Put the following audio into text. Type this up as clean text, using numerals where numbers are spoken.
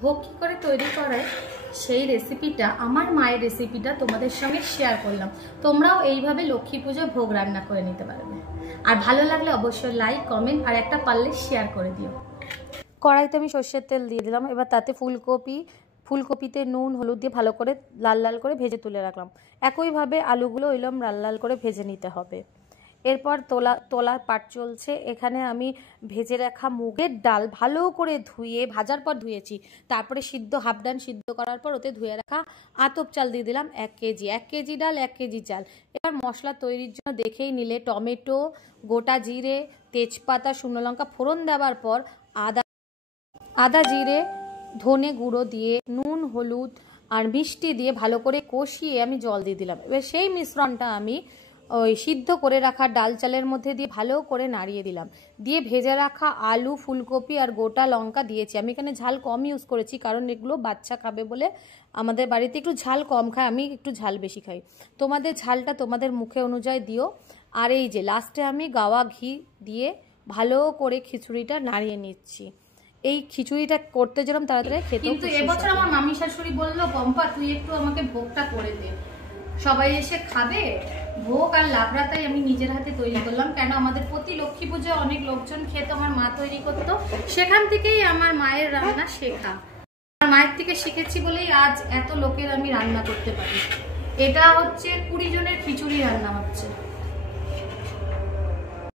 ভোগ কী করে তৈরি করায় সেই রেসিপিটা, আমার মায়ের রেসিপিটা তোমাদের সঙ্গে শেয়ার করলাম। তোমরাও এইভাবে লক্ষ্মী পুজো ভোগ রান্না করে নিতে পারবে। আর ভালো লাগলে অবশ্যই লাইক, কমেন্ট আর একটা পারলে শেয়ার করে দিও। কড়াইতে আমি সর্ষের তেল দিয়ে দিলাম। এবার তাতে ফুলকপিতে নুন হলুদ দিয়ে ভালো করে লাল লাল করে ভেজে তুলে রাখলাম। একইভাবে আলুগুলো ওইরকম লাল লাল করে ভেজে নিতে হবে। এরপর তোলার পাট চলছে। এখানে আমি ভেজে রাখা মুগের ডাল ভালো করে ধুয়ে, ভাজার পর ধুয়েছি, তারপরে হাফ ডান সিদ্ধ করার পর ওতে ধুয়ে রাখা আতপ চাল দিয়ে দিলাম 1 কেজি। 1 কেজি ডাল 1 কেজি চাল। এবার মশলা তৈরির জন্য দেখেই নিলে টমেটো, গোটা জিরে, তেজপাতা, শুকনো লঙ্কা ফোড়ন দেওয়ার পর আদা জিরে ধনে গুঁড়ো দিয়ে নুন হলুদ আর মিষ্টি দিয়ে ভালো করে কষিয়ে আমি জল দিয়ে দিলাম। এবার সেই মিশ্রণটা আমি ওই সিদ্ধ করে রাখা ডাল চালের মধ্যে দিয়ে ভালো করে নাড়িয়ে দিলাম। দিয়ে ভেজে রাখা আলু, ফুলকপি আর গোটা লঙ্কা দিয়েছি। আমি এখানে ঝাল কম ইউজ করেছি, কারণ এগুলো বাচ্চা খাবে বলে। আমাদের বাড়িতে একটু ঝাল কম খায়, আমি একটু ঝাল বেশি খাই। তোমাদের ঝালটা তোমাদের মুখে অনুযায়ী দিও। আর এই যে লাস্টে আমি গাওয়া ঘি দিয়ে ভালো করে খিচুড়িটা নাড়িয়ে নিচ্ছি। এই খিচুড়িটা করতে যেরকম তাড়াতাড়ি খেতে। কিন্তু এবছর আমার মামি শাশুড়ি বললো, পম্পা তুই একটু আমাকে ভোগটা করে দে, সবাই এসে খাবে ভোগ আর লাবড়া। তাই আমি নিজের হাতে তৈরি করলাম। কেন, আমাদের প্রতি লক্ষ্মী পুজোয় অনেক লোকজন খেত, আমার মা তৈরি করতো, সেখান থেকেই আমার মায়ের রান্না শেখা। আমার মায়ের থেকে শিখেছি বলেই আজ এত লোকের আমি রান্না করতে পারি। এটা হচ্ছে 20 জনের খিচুড়ি রান্না হচ্ছে।